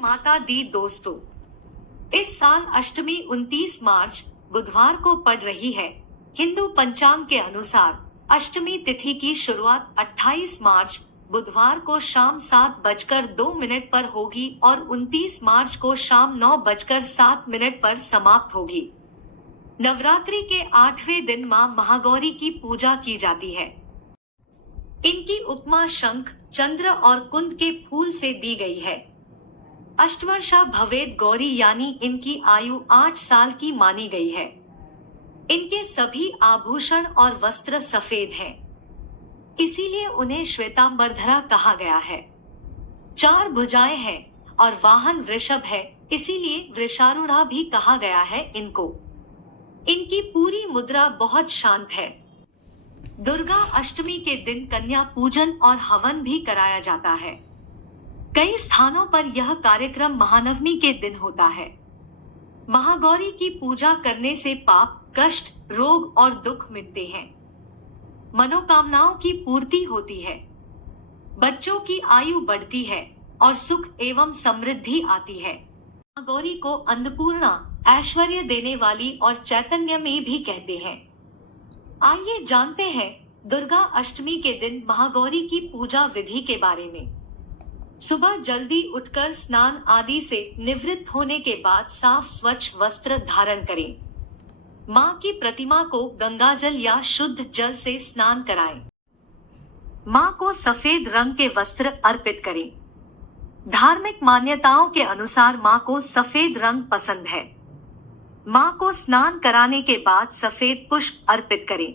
माता दी दोस्तों, इस साल अष्टमी 29 मार्च बुधवार को पड़ रही है। हिंदू पंचांग के अनुसार अष्टमी तिथि की शुरुआत 28 मार्च बुधवार को शाम 7:02 पर होगी और 29 मार्च को शाम 9:07 पर समाप्त होगी। नवरात्रि के 8वें दिन मां महागौरी की पूजा की जाती है। इनकी उपमा शंख, चंद्र और कुंद के फूल से दी गई है। अष्टवर्षा भवेद गौरी यानी इनकी आयु 8 साल की मानी गई है। इनके सभी आभूषण और वस्त्र सफेद हैं, इसीलिए उन्हें श्वेतांबरधरा कहा गया है। 4 भुजाएं हैं और वाहन वृषभ है, इसीलिए वृषारूढ़ा भी कहा गया है इनको। इनकी पूरी मुद्रा बहुत शांत है। दुर्गा अष्टमी के दिन कन्या पूजन और हवन भी कराया जाता है। कई स्थानों पर यह कार्यक्रम महानवमी के दिन होता है। महागौरी की पूजा करने से पाप, कष्ट, रोग और दुख मिटते हैं। मनोकामनाओं की पूर्ति होती है। बच्चों की आयु बढ़ती है और सुख एवं समृद्धि आती है। महागौरी को अन्नपूर्णा, ऐश्वर्य देने वाली और चैतन्यमयी भी कहते हैं। आइए जानते हैं दुर्गा अष्टमी के दिन महागौरी की पूजा विधि के बारे में। सुबह जल्दी उठकर स्नान आदि से निवृत्त होने के बाद साफ स्वच्छ वस्त्र धारण करें। मां की प्रतिमा को गंगाजल या शुद्ध जल से स्नान कराएं। मां को सफेद रंग के वस्त्र अर्पित करें। धार्मिक मान्यताओं के अनुसार मां को सफेद रंग पसंद है। मां को स्नान कराने के बाद सफेद पुष्प अर्पित करें।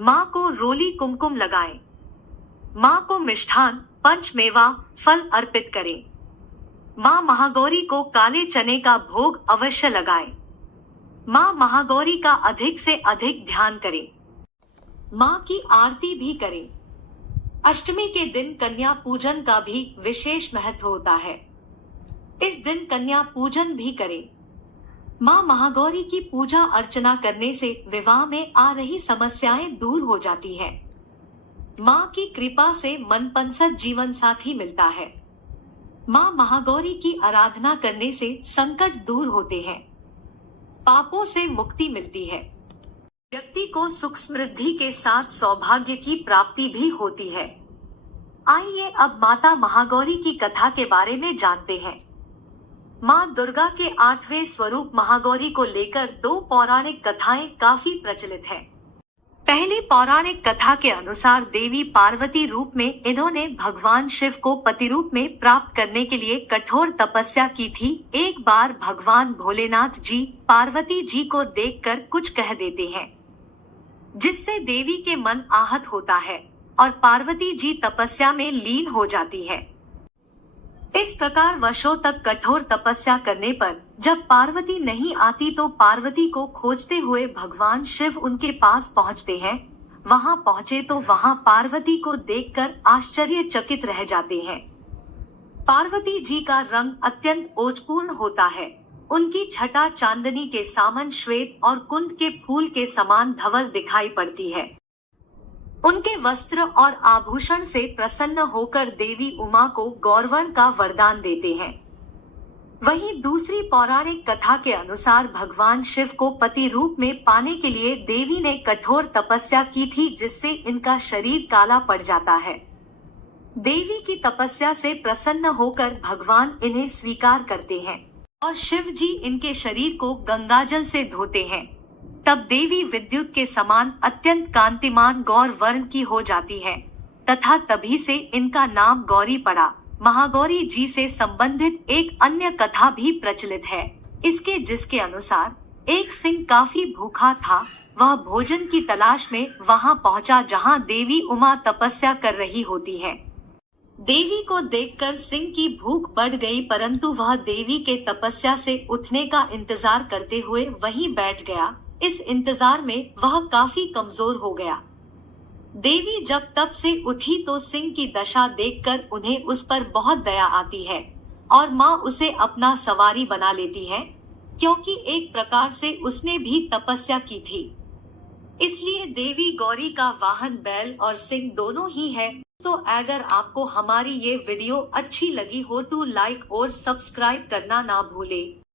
मां को रोली कुमकुम लगाएं। मां को मिष्ठान, पंचमेवा, फल अर्पित करें। मां महागौरी को काले चने का भोग अवश्य लगाएं। मां महागौरी का अधिक से अधिक ध्यान करें। मां की आरती भी करें। अष्टमी के दिन कन्या पूजन का भी विशेष महत्व होता है। इस दिन कन्या पूजन भी करें। मां महागौरी की पूजा अर्चना करने से विवाह में आ रही समस्याएं दूर हो जाती है। मां की कृपा से मनपसंद जीवन साथी मिलता है। मां महागौरी की आराधना करने से संकट दूर होते हैं। पापों से मुक्ति मिलती है। व्यक्ति को सुख समृद्धि के साथ सौभाग्य की प्राप्ति भी होती है। आइए अब माता महागौरी की कथा के बारे में जानते हैं। मां दुर्गा के 8वें स्वरूप महागौरी को लेकर 2 पौराणिक कथाएं काफी प्रचलित हैं। पहली पौराणिक कथा के अनुसार देवी पार्वती रूप में इन्होंने भगवान शिव को पति रूप में प्राप्त करने के लिए कठोर तपस्या की थी। एक बार भगवान भोलेनाथ जी पार्वती जी को देखकर कुछ कह देते हैं, जिससे देवी के मन आहत होता है और पार्वती जी तपस्या में लीन हो जाती है। इस प्रकार वर्षों तक कठोर तपस्या करने पर जब पार्वती नहीं आती तो पार्वती को खोजते हुए भगवान शिव उनके पास पहुंचते हैं। वहां पहुंचे तो वहां पार्वती को देखकर आश्चर्यचकित रह जाते हैं। पार्वती जी का रंग अत्यंत ओजपूर्ण होता है। उनकी छटा चांदनी के सामन श्वेत और कुंद के फूल के समान धवल दिखाई पड़ती है। उनके वस्त्र और आभूषण से प्रसन्न होकर देवी उमा को गौरवर्ण का वरदान देते हैं। वहीं दूसरी पौराणिक कथा के अनुसार भगवान शिव को पति रूप में पाने के लिए देवी ने कठोर तपस्या की थी, जिससे इनका शरीर काला पड़ जाता है। देवी की तपस्या से प्रसन्न होकर भगवान इन्हें स्वीकार करते हैं और शिव जी इनके शरीर को गंगाजल से धोते हैं। तब देवी विद्युत के समान अत्यंत कांतिमान गौर वर्ण की हो जाती है तथा तभी से इनका नाम गौरी पड़ा। महागौरी जी से संबंधित एक अन्य कथा भी प्रचलित है, जिसके अनुसार एक सिंह काफी भूखा था। वह भोजन की तलाश में वहां पहुंचा जहां देवी उमा तपस्या कर रही होती है। देवी को देखकर सिंह की भूख बढ़ गई, परंतु वह देवी के तपस्या से उठने का इंतजार करते हुए वहीं बैठ गया। इस इंतजार में वह काफी कमजोर हो गया। देवी जब तब से उठी तो सिंह की दशा देखकर उन्हें उस पर बहुत दया आती है और मां उसे अपना सवारी बना लेती है, क्योंकि एक प्रकार से उसने भी तपस्या की थी। इसलिए देवी गौरी का वाहन बैल और सिंह दोनों ही है। तो अगर आपको हमारी ये वीडियो अच्छी लगी हो तो लाइक और सब्सक्राइब करना ना भूले।